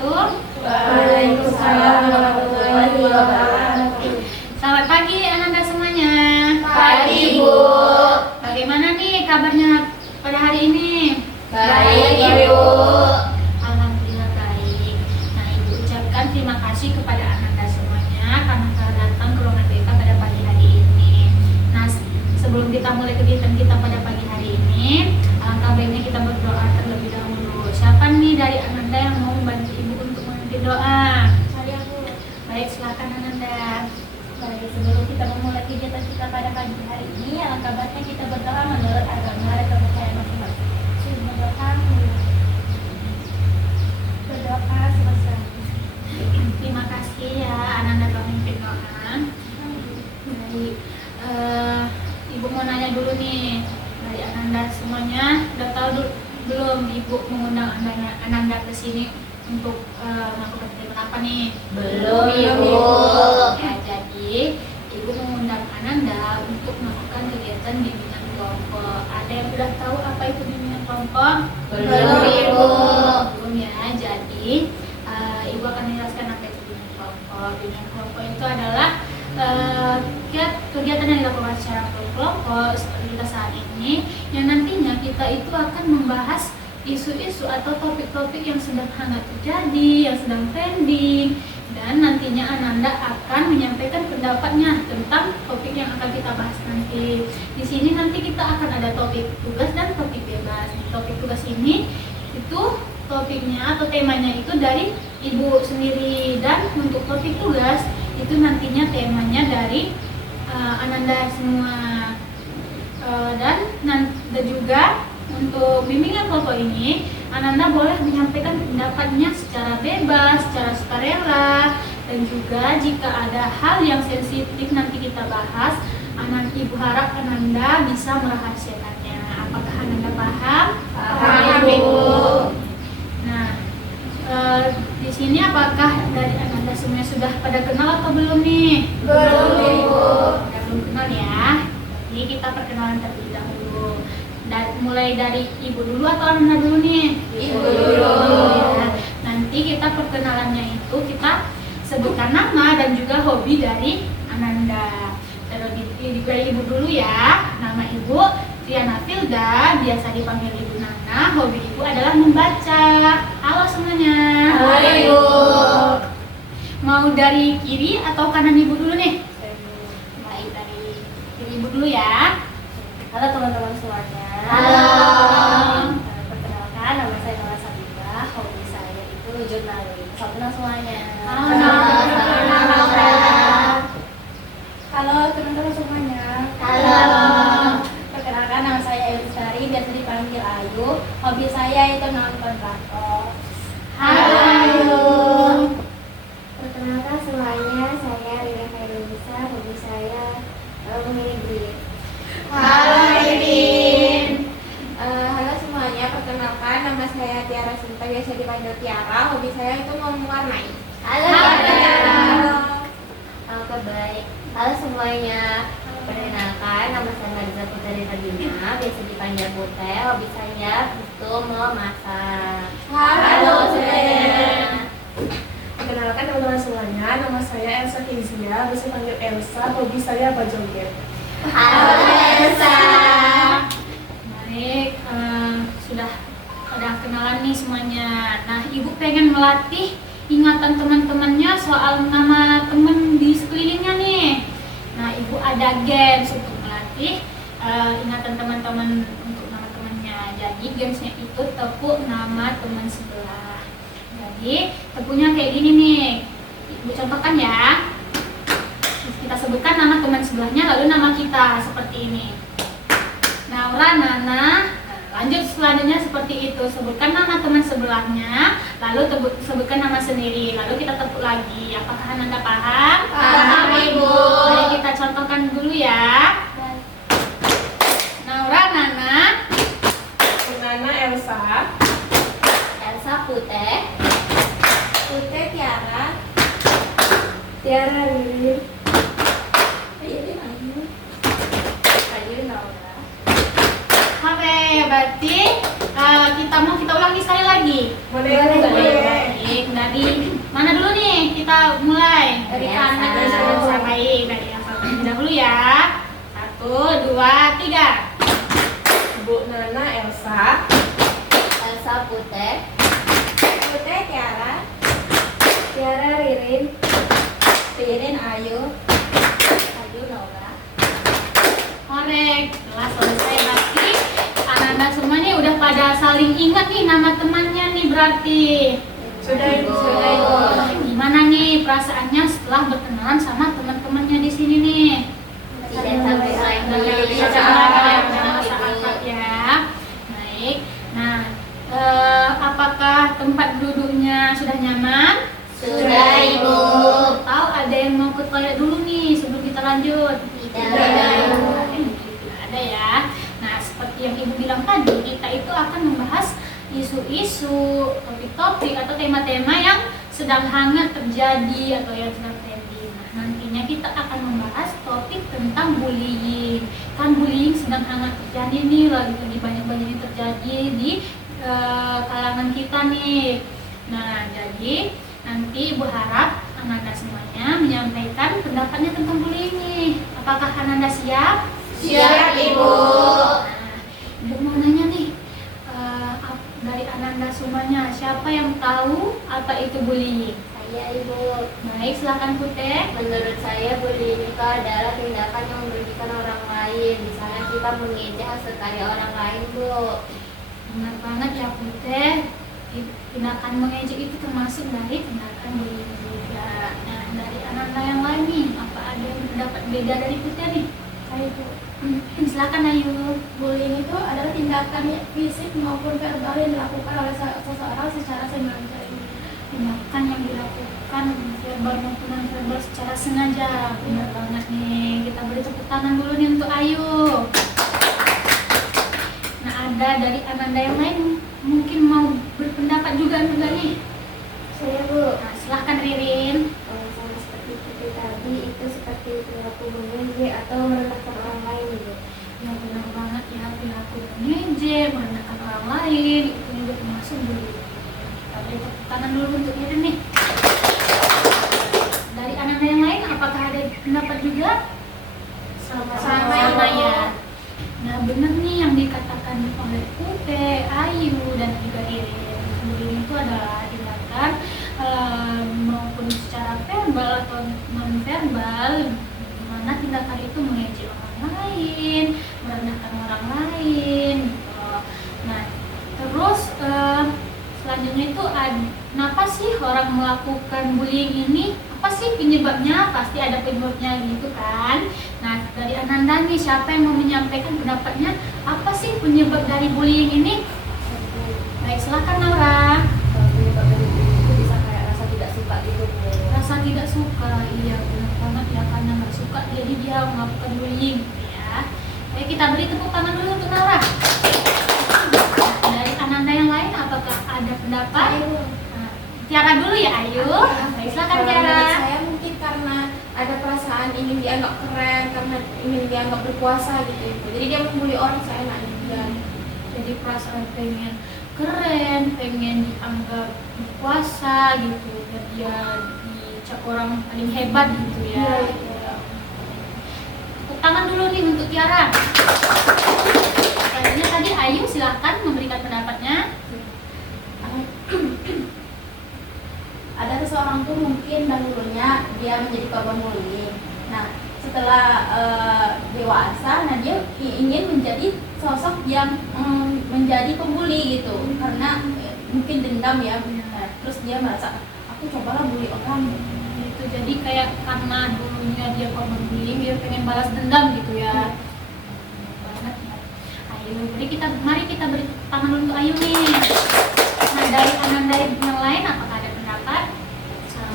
wabarakatuh. Waalaikumsalam warahmatullahi wabarakatuh. Selamat pagi Ananda semuanya. Pagi, Bu. Bagaimana nih kabarnya pada hari ini? Baik, Ibu. Alhamdulillah baik. Nah, Ibu ucapkan terima kasih kepada Ananda semuanya karena telah datang ke ruangan BK pada pagi hari ini. Nah, sebelum kita mulai kegiatan kita pada pagi hari ini, alangkah baiknya kita berdoa terlebih dahulu. Siapa nih dari Ananda yang mau membantu Ibu untuk memimpin doa? Saya, Bu. Baik, silakan Ananda. Baik, sebelum kita memulai kegiatan kita pada pagi hari ini, alangkah baiknya kita berdoa menurut agama dan kepercayaan masing-masing. Berdoa selesai. Terima kasih ya Ananda pemimpin doa. Baik, Ibu mau nanya dulu nih dari Ananda semuanya, udah tahu belum Ibu mengundang Ananda ke sini untuk melakukan kegiatan apa nih? Belum, Ibu. Ya, jadi Ibu mengundang Ananda untuk melakukan kegiatan bimbingan kelompok. Ada yang udah tahu apa itu bimbingan kelompok? Belum, Ibu. Belum ya. Jadi Ibu akan menjelaskan apa itu bimbingan kelompok. Bimbingan kelompok itu adalah kegiatan yang dilakukan secara kelompok seperti kita saat ini, yang nantinya kita itu akan membahas isu-isu atau topik-topik yang sedang hangat terjadi, yang sedang trending, dan nantinya Ananda akan menyampaikan pendapatnya tentang topik yang akan kita bahas nanti. Di sini nanti kita akan ada topik tugas dan topik bebas. Di topik tugas ini itu topiknya atau temanya itu dari Ibu sendiri, dan untuk topik tugas itu nantinya temanya dari Ananda semua. Dan juga untuk bimbingan kelompok ini, Ananda boleh menyampaikan pendapatnya secara bebas, secara sukarela, dan juga jika ada hal yang sensitif nanti kita bahas, Ibu harap Ananda bisa merahasiakannya. Apakah Ananda paham? Paham, Ibu. Nah, di sini apakah dari Ananda semuanya sudah pada kenal atau belum nih? Belum, Ibu. Belum kenal ya. Jadi kita perkenalan terlebih dahulu. Mulai dari Ibu dulu atau Ananda dulu nih? Ibu dulu. Ya. Nanti kita perkenalannya itu kita sebutkan nama dan juga hobi dari Ananda. Terus dari Ibu dulu ya. Nama Ibu Triana Filda, biasa dipanggil Ibu Nana. Hobi Ibu adalah membaca. Halo semuanya. Halo, Ibu. Mau dari kiri atau kanan Ibu dulu nih? Baik, dari kiri Ibu dulu ya. Halo teman-teman semuanya. Halo. Perkenalkan, nama saya Nala Sabita. Hobi saya itu jurnalis. Selamat kenal semuanya. Halo teman-teman semuanya. Halo. Perkenalkan, nama saya Elistari, biasa dipanggil Ayu. Hobi saya itu nonton drakor. Halo. Perkenalkan semuanya, saya Rina Khairulisa. Hobi saya mengirim. Halo Irin. Halo semuanya, perkenalkan nama saya Tiara Sinta, biasa dipanggil Tiara. Hobi saya itu mewarnai. Halo. Oke, baik. Halo semuanya, perkenalkan nama saya Nadiza Putri Radina, biasa dipanggil Putih. Hobi saya itu memasak. Halo semuanya. Perkenalkan teman-teman semuanya, nama saya Elsa Kizia, bisa panggil Elsa. Hobi saya berjoget. Halo Elsa. Baik, sudah pada kenalan nih semuanya. Nah, Ibu pengen melatih ingatan teman-temannya soal nama teman di sekelilingnya nih. Nah, Ibu ada games untuk melatih ingatan teman-teman untuk nama temannya. Jadi gamesnya itu tepuk nama teman sebelah. Jadi tepuknya kayak gini nih. Ibu contohkan ya. Kita sebutkan nama teman sebelahnya, lalu nama kita seperti ini. Naura, Nana. Lanjut selanjutnya seperti itu. Sebutkan nama teman sebelahnya, lalu sebutkan nama sendiri, lalu kita tepuk lagi. Apakah Ananda paham? Paham, Ibu. Mari kita contohkan dulu ya. Naura, Nana. Nana Elsa. Elsa Putih. Putih Tiara. Tiara Riri. Ayu Naura. Oke, berarti kita ulangi sekali lagi. Boleh. Baik, dan Mana dulu nih? Kita mulai dari Dari kanan Elsa. ke Elsa. Baik, dari Elsa terlebih dahulu ya. 1, 2, 3. Bu Nana Elsa. Elsa Putih. Putih Tiara. Tiara Ririn. Ririn Ayu. Ayu Nora. Korek. Telah selesai berarti. Anak-anak semua nih udah pada saling ingat nih nama temannya nih berarti. Sudah Ibu. Sudah, Ibu. Gimana nih perasaannya setelah berkenalan sama teman-temannya di sini nih? Tidak sampai lagi. Ada rasa akrab ya. Baik. Nah, apakah tempat duduknya sudah nyaman? Sudah, Ibu. Tahu ada yang mau ke toilet dulu nih sebelum kita lanjut? Tidak. Tidak ada ya. Nah, seperti yang Ibu bilang tadi, kita itu akan membahas isu-isu, topik-topik atau tema-tema yang sedang hangat terjadi atau yang sedang trending. Nah, nantinya kita akan membahas topik tentang bullying. Kan bullying sedang hangat terjadi nih, lagi banyak-banyak terjadi di kalangan kita nih. Nah, jadi nanti Ibu harap Ananda semuanya menyampaikan pendapatnya tentang bullying nih. Apakah Ananda siap? Siap, Ibu. Nah, Ibu mau nanya nih, dari Ananda semuanya, siapa yang tahu apa itu bullying? Saya, Ibu. Baik, silakan Putih. Menurut saya bullying itu adalah tindakan yang merugikan orang lain. Misalnya kita mengejek hasil karya orang lain, Bu. Benar banget ya Putih. Tindakan mengejek itu termasuk dari tindakan bullying juga. Nah, dari Ananda yang lain nih, apa ada yang pendapat beda dari Putih nih? Saya itu. Silakan Ayu. Bullying itu adalah tindakan fisik maupun verbal yang dilakukan oleh seseorang secara sengaja. Tindakan yang dilakukan verbal maupun non verbal secara sengaja. Benar banget nih. Kita beri tepuk tangan dulu nih untuk Ayu. Nah, ada dari Ananda yang lain mungkin mau berpendapat juga nih? Saya, Bu. Nah, silahkan Ririn. Kalau sama seperti itu tadi, itu seperti perilaku mengejek atau merendahkan orang lain, Bu. Ya benar banget ya, perilaku mengejek, merendahkan orang lain itu juga termasuk bullying. Kita beri tepuk tangan dulu untuk Ririn nih. Dari Ananda yang lain, apakah ada pendapat juga? Sama ya. Nah, benar nih yang dikatakan oleh Putih, Ayu, dan juga Ririn. Bullying itu adalah tindakan maupun secara verbal atau non verbal, di mana tindakan itu mengejek orang lain, merendahkan orang lain. Gitu. Nah, terus selanjutnya itu kenapa sih orang melakukan bullying ini? Apa sih penyebabnya? Pasti ada penyebabnya gitu kan. Nah, dari Ananda nih, siapa yang mau menyampaikan pendapatnya? Apa sih penyebab dari bullying ini? Baik, silakan Naura. Penyebab bullying itu bisa kayak rasa tidak suka gitu, Bu. Rasa tidak suka, iya benar banget ya, karena nggak suka jadi dia melakukan bullying gitu ya. Baik, kita beri tepuk tangan dulu untuk Naura. Dari Ananda yang lain, apakah ada pendapat? Nah, Tiara dulu ya Ayu. Baik, silakan Kalau Tiara. menurut saya mungkin karena ada perasaan ingin dianggap keren, karena ingin dianggap berkuasa gitu, Ibu. Jadi dia membuli orang seenaknya dia. Jadi perasaan pengen keren, pengen dianggap berkuasa gitu, dan dia dicap orang paling hebat gitu ya. Iya. Tepuk tangan dulu nih untuk Tiara. Selanjutnya tadi Ayu, silahkan memberikan pendapatnya. Ada seseorang tuh mungkin dahulunya dia menjadi korban bullying. Nah, setelah dewasa, nah dia ingin menjadi sosok yang menjadi pembuli gitu, karena mungkin dendam ya. Nah, terus dia merasa aku cobalah bully orang. Gitu. Jadi kayak karena dulunya dia korban bullying, dia pengen balas dendam gitu ya. Banget ya. Ayu, mari kita beri tangan dulu untuk Ayu nih. Nah, dari Ananda yang lain, apakah ada pendapat?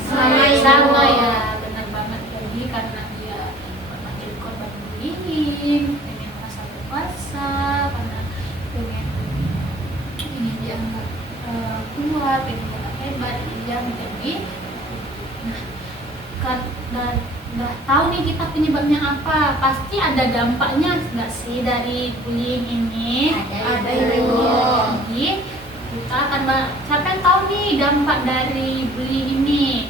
Sama ya, benar banget. Jadi karena dia pernah jadi korban bullying, pengen merasa berkuasa, karena pengen dianggap kuat, pengen dianggap hebat, dia menjadi. Nah, kan udah tahu nih kita penyebabnya apa, pasti ada dampaknya nggak sih dari bullying ini? Ada, Ibu. Jadi kita akan siapa yang tahu nih dampak dari bullying ini?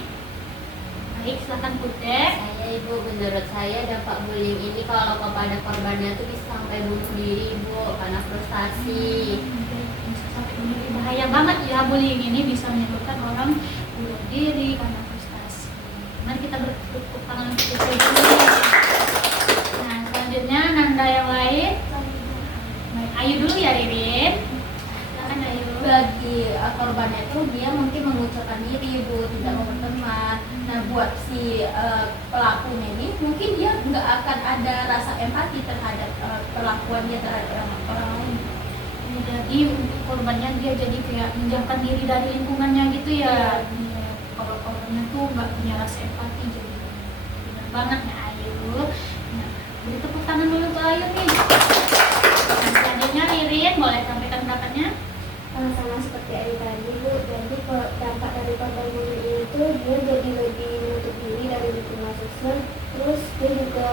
silakan Putih. Saya Ibu, menurut saya dampak bullying ini kalau kepada korbannya itu bisa sampai bunuh diri Ibu karena frustasi. Bisa sampai bunuh diri. Bahaya banget ya, bullying ini bisa menyebabkan orang bunuh diri karena frustasi. Mari kita bertepuk tangan untuk kita dulu. Nah, selanjutnya Nanda yang lain. Baik, Ayu dulu ya Ririn. Silakan Ayu. Bagi korbannya itu dia mungkin mengucapkan diri Bu, tidak mau berteman. Nah buat si pelakunya ini mungkin dia nggak akan ada rasa empati terhadap perlakuan dia terhadap orang lain. Jadi untuk korbannya dia jadi kayak menjauhkan diri dari lingkungannya gitu ya. Iya, kalau korbannya tuh nggak punya rasa empati, jadi benar banget ya Ayu. Nah, beri tepuk tangan dulu untuk Ayu nih. Nah, selanjutnya Ririn boleh sampaikan pendapatnya. Sama seperti Ayu tadi Bu, jadi dampak dari korban bullying itu dia jadi lebih menutup diri dari lingkungan sosial, terus dia juga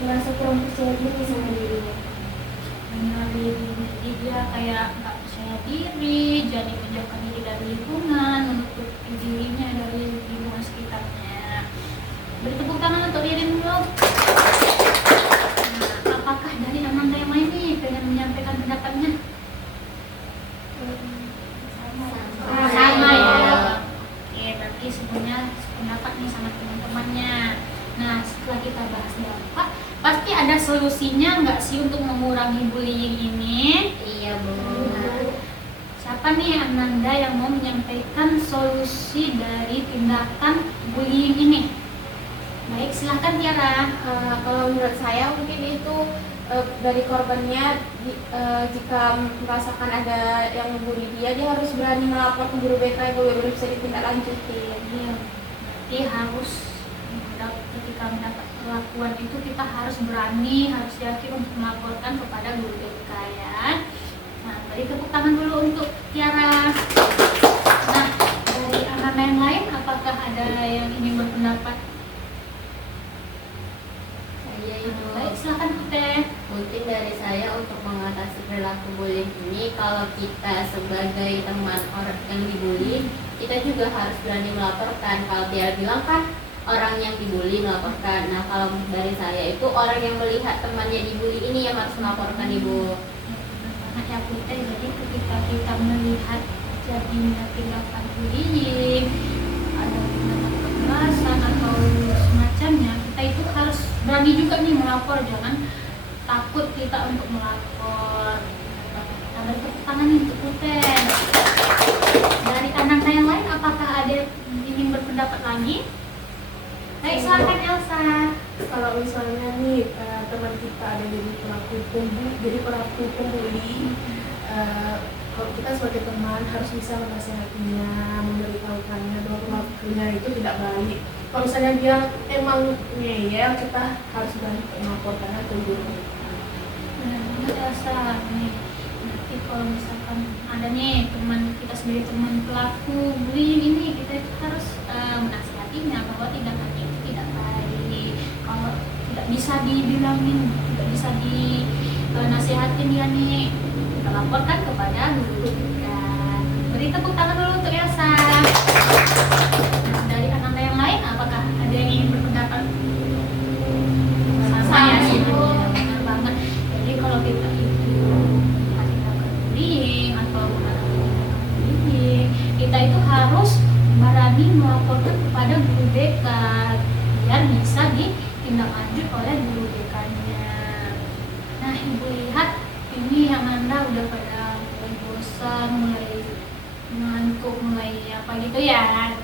merasa kurang percaya diri sama dirinya. Benar Ririn, jadi dia kayak nggak percaya diri, jadi menjauhkan diri dari lingkungan, menutup dirinya dari lingkungan sekitarnya. Beri tepuk tangan untuk Ririn dulu. Nah, apakah dari Amanda yang lain nih pengen menyampaikan pendapatnya? Sama ya. Oke, berarti semuanya sependapat nih sama teman-temannya. Nah, setelah kita bahas dampak, pasti ada solusinya nggak sih untuk mengurangi bullying ini? Iya Bu. Nah, siapa nih Ananda yang mau menyampaikan solusi dari tindakan bullying ini? Baik, silahkan Tiara. Kalau menurut saya mungkin itu dari korbannya jika merasakan ada yang membuli dia harus berani melapor ke guru BK yang benar-benar bisa ditindaklanjuti. Iya, berarti harus ketika mendapat perlakuan itu kita harus berani, harus yakin untuk melaporkan kepada guru BK ya. Nah, beri tepuk tangan dulu untuk Tiara. Nah, dari anak-anak yang lain, apakah ada yang ingin berpendapat? Saya Ibu. Baik, silakan Putih. Mungkin dari saya untuk mengatasi perilaku bullying ini, kalau kita sebagai teman orang yang dibully, kita juga harus berani melaporkan. Kalau dia bilang kan orang yang dibully melaporkan. Nah, kalau dari saya itu orang yang melihat temannya dibully ini yang harus melaporkan Ibu. Banget ya Putih. Jadi ketika kita melihat jadinya tindakan bullying, ada tindakan kekerasan atau semacamnya, kita itu harus berani juga nih melapor, jangan takut kita untuk melapor. Kita beri tepuk tangan nih untuk Putih. Dari anak yang lain, apakah ada yang ingin berpendapat lagi? Baik, silakan Elsa. Kalau misalnya nih teman kita ada jadi pelaku pembuli, kalau kita sebagai teman harus bisa menasihatinya, memberitahukannya bahwa pelakunya itu tidak baik. Kalau misalnya dia emang ngeyel, kita harus berani melaporkannya ke guru. Benar banget Elsa. Nih, nanti kalau misalkan ada nih teman kita sebagai teman pelaku bullying ini, kita itu harus menasihatinya bahwa tindakannya itu tidak baik. Kalau tidak bisa dibilangin, tidak bisa dinasihatin dia nih, kita laporkan kepada guru kita. Beri tepuk tangan dulu untuk Elsa. Nah, dari anak yang lain, apakah ada yang ingin berpendapat? Sama ya, semuanya. Benar banget. Jadi kalau kita itu tindakan bullying atau bullying, kita itu harus berani melaporkan kepada guru BK biar bisa ditindaklanjut oleh guru BK-nya. Nah, Ibu lihat ini yang Anda udah pada mulai bosan, mulai ngantuk, mulai apa gitu ya.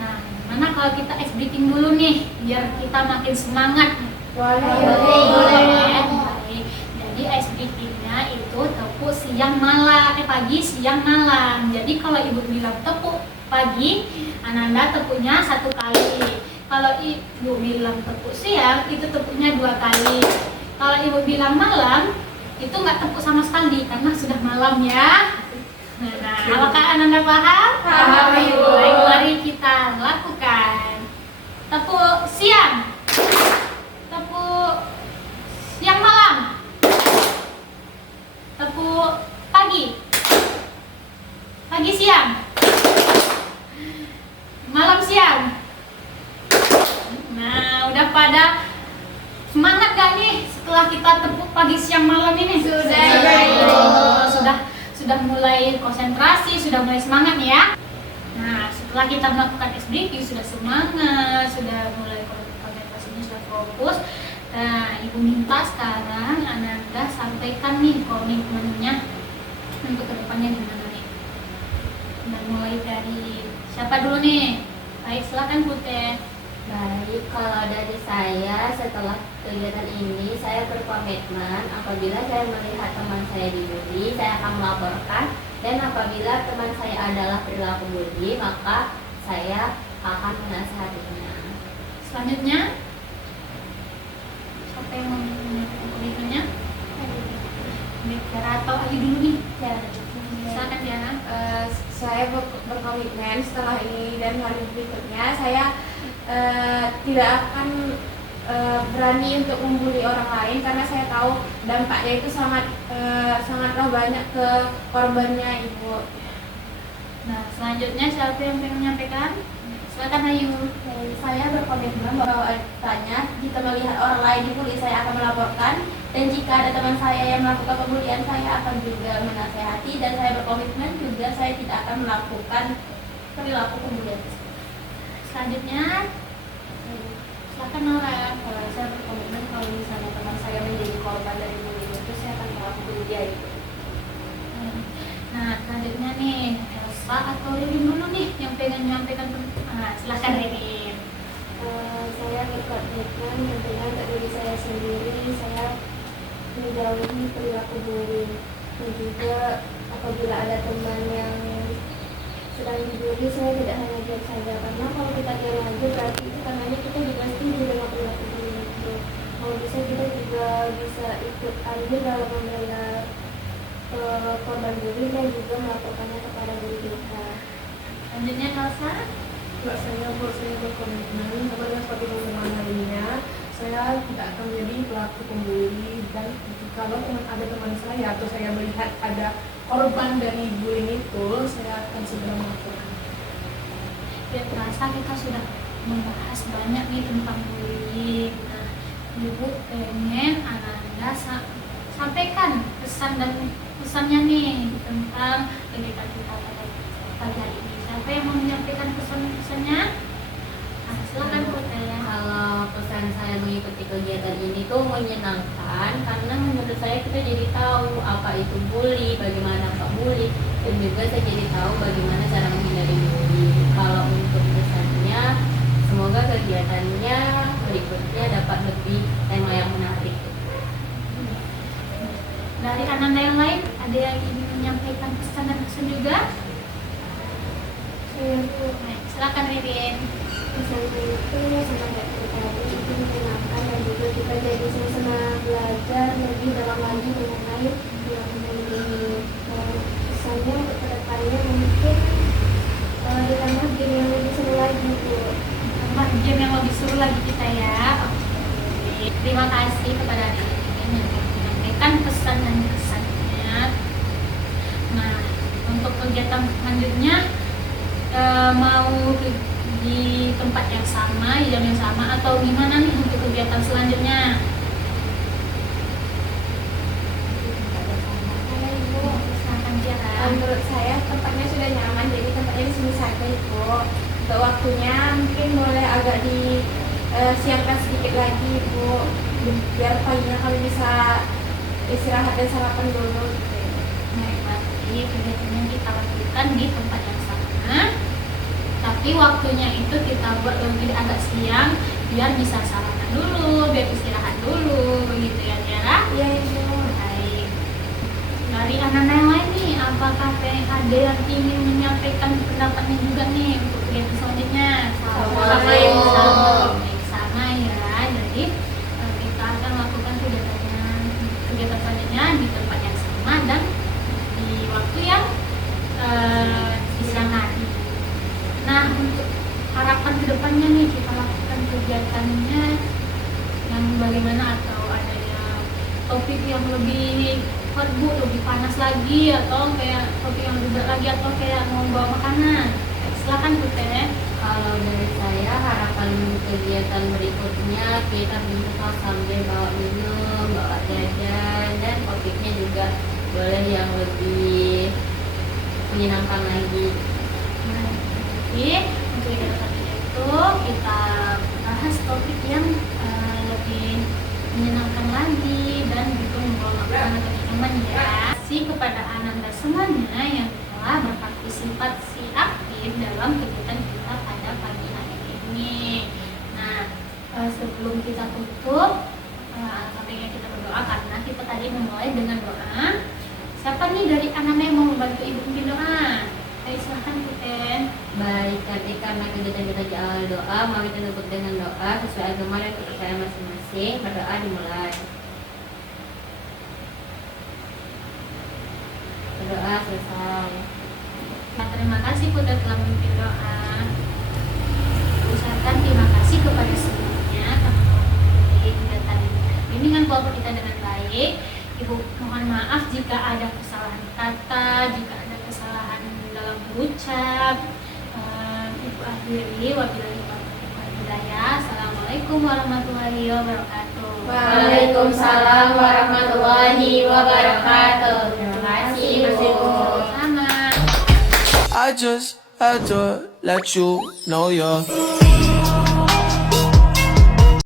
Nah, gimana kalau kita ice breaking dulu nih biar kita makin semangat. Boleh. Baik. Jadi ice breakingnya itu tepuk siang malam, pagi siang malam. Jadi kalau Ibu bilang tepuk pagi, Ananda tepuknya 1 kali. Kalau Ibu bilang tepuk siang, itu tepuknya 2 kali. Kalau Ibu bilang malam, itu nggak tepuk sama sekali karena sudah malam ya. Nah, apakah Ananda paham? Paham, Ibu. Baik, mari kita lakukan. Tepuk siang. Tepuk siang malam. Tepuk pagi. Pagi siang. Malam siang. pada semangat gak nih setelah kita tepuk pagi siang malam ini? Sudah mulai konsentrasi, sudah mulai semangat ya. Nah, setelah kita melakukan SBQ sudah semangat, sudah mulai konsentrasinya, sudah fokus. Nah, Ibu minta sekarang Ananda sampaikan nih komitmennya untuk kedepannya gimana nih. Dan mulai dari siapa dulu nih? Baik, silakan Putih. Baik, kalau dari saya setelah kegiatan ini saya berkomitmen apabila saya melihat teman saya dibully, saya akan melaporkan, dan apabila teman saya adalah perilaku bully, maka saya akan menasihatinya. Selanjutnya, siapa yang mau komitmennya? Tiara atau Ali dulu nih? Silakan Tiara. Saya berkomitmen setelah ini dan hari berikutnya saya tidak akan berani untuk membuli orang lain karena saya tahu dampaknya itu sangatlah banyak ke korbannya Ibu. Nah, selanjutnya siapa yang pengen menyampaikan? Silakan Ayu. Saya berkomitmen bahwa tanya jika melihat orang lain dibully saya akan melaporkan, dan jika ada teman saya yang melakukan pembulian saya akan juga menasehati, dan saya berkomitmen juga saya tidak akan melakukan perilaku pembulian. Selanjutnya, silakan Nora. Saya berkomitmen kalau misalnya teman saya menjadi korban dari bullying itu saya akan melakukan dia itu. Nah, selanjutnya nih, Elsa atau Ririn dulu nih yang pengen menyampaikan. Silakan Ririn. Saya berkomitmen tentunya untuk diri saya sendiri, saya menjauhi perilaku bullying, dan juga apabila ada teman yang sedang dibully saya tidak hanya diam saja, karena kalau kita diam aja berarti itu tandanya kita juga setuju dengan perilaku bullying itu. Kalau bisa kita juga bisa ikut andil dalam membela korban bullying dan juga melaporkannya kepada guru kita. Selanjutnya Elsa. Saya berkomitmen kepada seperti teman lainnya, saya tidak akan menjadi pelaku pembuli, dan kalau ada teman saya atau saya melihat ada korban dari bullying itu, saya akan segera melaporkan. Ya, terasa kita sudah membahas banyak nih tentang bullying. Nah, Ibu pengen Ananda sampaikan pesannya nih tentang kegiatan kita pada pagi hari ini. Siapa yang mau menyampaikan pesannya? Silakan Putih. Kalau pesan saya mengikuti kegiatan ini tuh menyenangkan karena menurut saya kita jadi tahu apa itu bully, bagaimana Pak bully, dan juga saya jadi tahu bagaimana cara menghindari bully. Kalau untuk pesannya, semoga kegiatannya berikutnya dapat lebih tema yang menarik. Dari Ananda yang lain, ada yang ingin menyampaikan pesan dan pesan juga? Silakan Ririn. Pesannya itu semangat kita itu menyenangkan, dan juga kita jadi sama-sama belajar lebih dalam lagi mengenai undang-undang ini. Pesannya untuk kedepannya mungkin ditambah game yang lebih seru lagi Bu. Tambah game yang lebih seru lagi kita ya. Oke. Terima kasih kepada Ririn yang menyampaikan pesan dan kesannya. Nah, untuk kegiatan selanjutnya mau di tempat yang sama, jam yang sama, atau gimana nih untuk kegiatan selanjutnya? Silakan Tiara. Menurut saya tempatnya sudah nyaman, jadi tempatnya di sini saja Ibu. Untuk waktunya mungkin boleh agak disiapkan sedikit lagi Ibu, biar paginya kami bisa istirahat dan sarapan dulu. Baik, berarti kegiatannya kita lakukan di tempat yang sama, tapi waktunya itu kita buat lebih agak siang biar bisa sarapan dulu, biar istirahat dulu, begitu ya Tiara? Iya Ibu. Baik. Dari anak-anak yang lain nih, apakah ada yang ingin menyampaikan pendapatnya juga nih untuk kegiatan selanjutnya? Sama ya. Jadi kita akan lakukan kegiatan selanjutnya di tempat yang sama dan di waktu yang di siang hari. Nah, untuk harapan kedepannya nih kita lakukan kegiatannya yang bagaimana, atau adanya topik yang lebih hot Bu, lebih panas lagi, atau kayak topik yang lebih berat lagi, atau kayak mau bawa makanan. Silakan Putih. Kalau dari saya harapan misalkan kegiatan berikutnya kita bisa sambil bawa minum, bawa jajan, dan topiknya juga boleh yang lebih menyenangkan lagi. Nah, jadi untuk yang tadi itu kita bahas topik yang lebih menyenangkan lagi dan juga membawa makna teman-teman ya. Terima kasih kepada Ananda semuanya yang telah berpartisipasi aktif dalam kegiatan kita pada pagi hari ini. Nah, sebelum kita tutup, alhamdulillah kita berdoa karena kita tadi memulai dengan doa. Siapa nih dari Ananda yang mau membantu Ibu pimpin doa? Ayo silahkan Puten. Baik, nanti karena kegiatan kita di awal doa, mari kita tutup dengan doa sesuai agama dan kepercayaan masing-masing. Berdoa dimulai. Berdoa selesai. Nah, terima kasih Puten telah memimpin doa. Ucapkan terima kasih kepada semuanya teman-teman yang tadi bimbingan kelompok kita dengan baik. Ibu mohon maaf jika ada kesalahan kata, jika ada kesalahan dalam berucap. Ibu akhiri wabillahi taufiq wal hidayah. Assalamualaikum warahmatullahi wabarakatuh. Waalaikumsalam warahmatullahi wabarakatuh. Terima kasih Bu. Sama. I just had to let you know you're